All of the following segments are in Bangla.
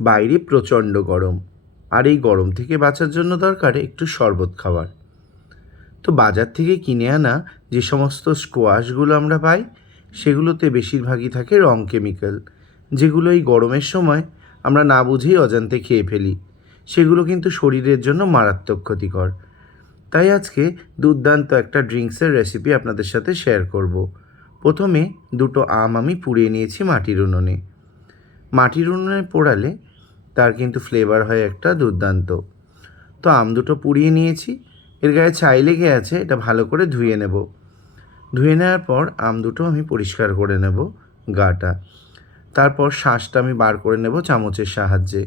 বাইরে প্রচণ্ড গরম, আর এই গরম থেকে বাঁচার জন্য দরকার একটু শরবত খাওয়ার। তো বাজার থেকে কিনে আনা যে সমস্ত স্কোয়াশগুলো আমরা পাই, সেগুলোতে বেশিরভাগই থাকে রং কেমিক্যাল, যেগুলো এই গরমের সময় আমরা না বুঝেই অজান্তে খেয়ে ফেলি। সেগুলো কিন্তু শরীরের জন্য মারাত্মক ক্ষতিকর। তাই আজকে দুর্দান্ত একটা ড্রিঙ্কসের রেসিপি আপনাদের সাথে শেয়ার করব। প্রথমে দুটো আম আমি পুড়িয়ে নিয়েছি মাটির উনুনে। মাটির উনুনে পোড়ালে তার কিন্তু ফ্লেভার হয় একটা দুর্দান্ত। তো আম দুটো পুড়িয়ে নিয়েছি, এর গায়ে ছাই লেগে আছে, এটা ভালো করে ধুয়ে নেব। ধুয়ে নেওয়ার পর আম দুটো আমি পরিষ্কার করে নেব গাটা। তারপর শাঁসটা আমি বার করে নেব চামচের সাহায্যে।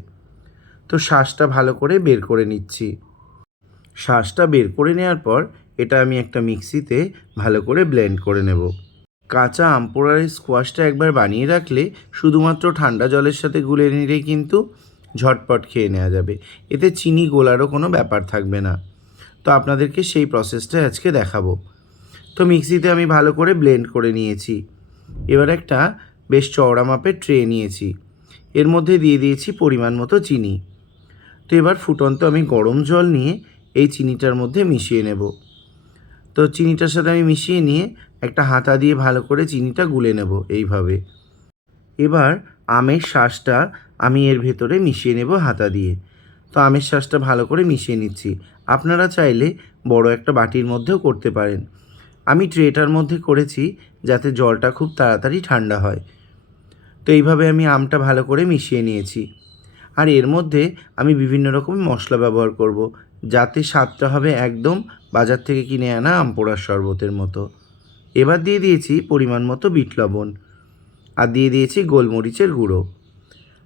তো শাঁসটা ভালো করে বের করে নিচ্ছি। শাঁসটা বের করে নেওয়ার পর এটা আমি একটা মিক্সিতে ভালো করে ব্লেন্ড করে নেব। কাঁচা আম পোড়ার স্কোয়াশটা একবার বানিয়ে রাখলে শুধুমাত্র ঠান্ডা জলের সাথে গুলে নিলেই কিন্তু ঝটপট খেয়ে নেওয়া যাবে। এতে চিনি গোলারও কোনো ব্যাপার থাকবে না। তো আপনাদেরকে সেই প্রসেসটাই আজকে দেখাবো। তো মিক্সিতে আমি ভালো করে ব্লেন্ড করে নিয়েছি। এবার একটা বেশ চওড়া মাপের ট্রে নিয়েছি, এর মধ্যে দিয়ে দিয়েছি পরিমাণ মতো চিনি। তো এবার ফুটন্ত আমি গরম জল নিয়ে এই চিনিটার মধ্যে মিশিয়ে নেব। তো চিনিটার সাথে আমি মিশিয়ে নিয়ে একটা হাতা দিয়ে ভালো করে চিনিটা গুলে নেব এইভাবে। এবার আমের শাঁসটা আমি এর ভেতরে মিশিয়ে নেব হাতা দিয়ে। তো আমের শাঁসটা ভালো করে মিশিয়ে নিচ্ছি। আপনারা চাইলে বড় একটা বাটির মধ্যেও করতে পারেন। আমি ট্রেটার মধ্যে করেছি যাতে জলটা খুব তাড়াতাড়ি ঠান্ডা হয়। তো এইভাবে আমি আমটা ভালো করে মিশিয়ে নিয়েছি। আর এর মধ্যে আমি বিভিন্ন রকম মশলা ব্যবহার করব, যাতে স্বাদটা হবে একদম বাজার থেকে কিনে আনা আম পোড়ার শরবতের মতো। এবার দিয়ে দিয়েছি পরিমাণ মতো বিট লবণ, আর দিয়ে দিয়েছি গোলমরিচের গুঁড়ো,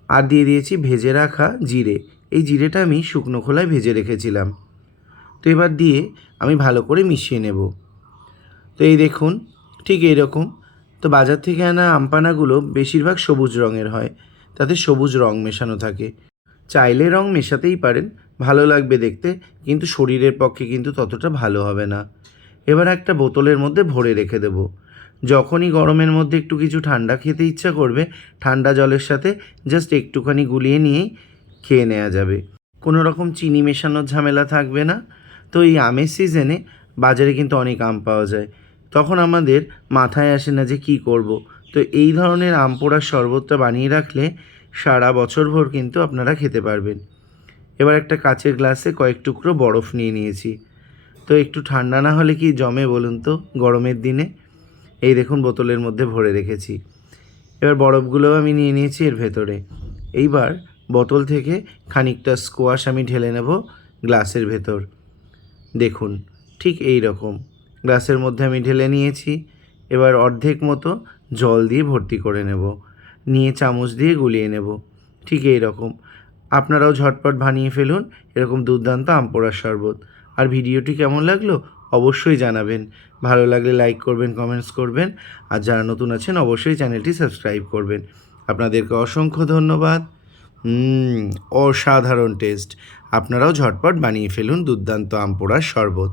আর দিয়ে দিয়েছি ভেজে রাখা জিরে। এই জিরেটা আমি শুকনো খোলায় ভেজে রেখেছিলাম। তো এবার দিয়ে আমি ভালো করে মিশিয়ে নেব। তো এই দেখুন, ঠিক এইরকম। তো বাজার থেকে আনা আমপানাগুলো বেশিরভাগ সবুজ রঙের হয়, তাতে সবুজ রং মেশানো থাকে। চাইলে রং মেশাতেই পারেন, ভালো লাগবে দেখতে, কিন্তু শরীরের পক্ষে কিন্তু ততটা ভালো হবে না। এবার একটা বোতলের মধ্যে ভরে রেখে দেব। যখনই গরমের মধ্যে একটু কিছু ঠান্ডা খেতে ইচ্ছা করবে, ঠান্ডা জলের সাথে জাস্ট একটুখানি গুলিয়ে নিয়েই খেয়ে নেওয়া যাবে। কোনো রকম চিনি মেশানোর ঝামেলা থাকবে না। তো এই আমের সিজনে বাজারে কিন্তু অনেক আম পাওয়া যায়, তখন আমাদের মাথায় আসে না যে কী করব। তো এই ধরনের আম পোড়ার শরবতটা বানিয়ে রাখলে সারা বছরভর কিন্তু আপনারা খেতে পারবেন। এবার একটা কাচের গ্লাসে কয়েক টুকরো বরফ নিয়ে নিয়েছি। তো একটু ঠান্ডা না হলে কি জমে বলুন তো গরমের দিনে। এই দেখুন বোতলের মধ্যে ভরে রেখেছি। এবার বরফগুলোও আমি নিয়ে নিয়েছি এর ভেতরে। এইবার বোতল থেকে খানিকটা স্কোয়াশ আমি ঢেলে নেব গ্লাসের ভেতর। দেখুন, ঠিক এই রকম গ্লাসের মধ্যে আমি ঢেলে নিয়েছি। এবার অর্ধেক মতো জল দিয়ে ভর্তি করে নেব, নিয়ে চামচ দিয়ে গুলিয়ে নেব। ঠিক এই রকম আপনারাও ঝটপট বানিয়ে ফেলুন এরকম দুর্দান্ত আম পোড়ার শরবত। আর ভিডিওটি কেমন লাগলো অবশ্যই জানাবেন। ভালো লাগলে লাইক করবেন, কমেন্টস করবেন, আর যারা নতুন আছেন অবশ্যই চ্যানেলটি সাবস্ক্রাইব করবেন। আপনাদেরকে অসংখ্য ধন্যবাদ। অসাধারণ টেস্ট। আপনারাও ঝটপট বানিয়ে ফেলুন দুর্দান্ত আম পোড়ার শরবত।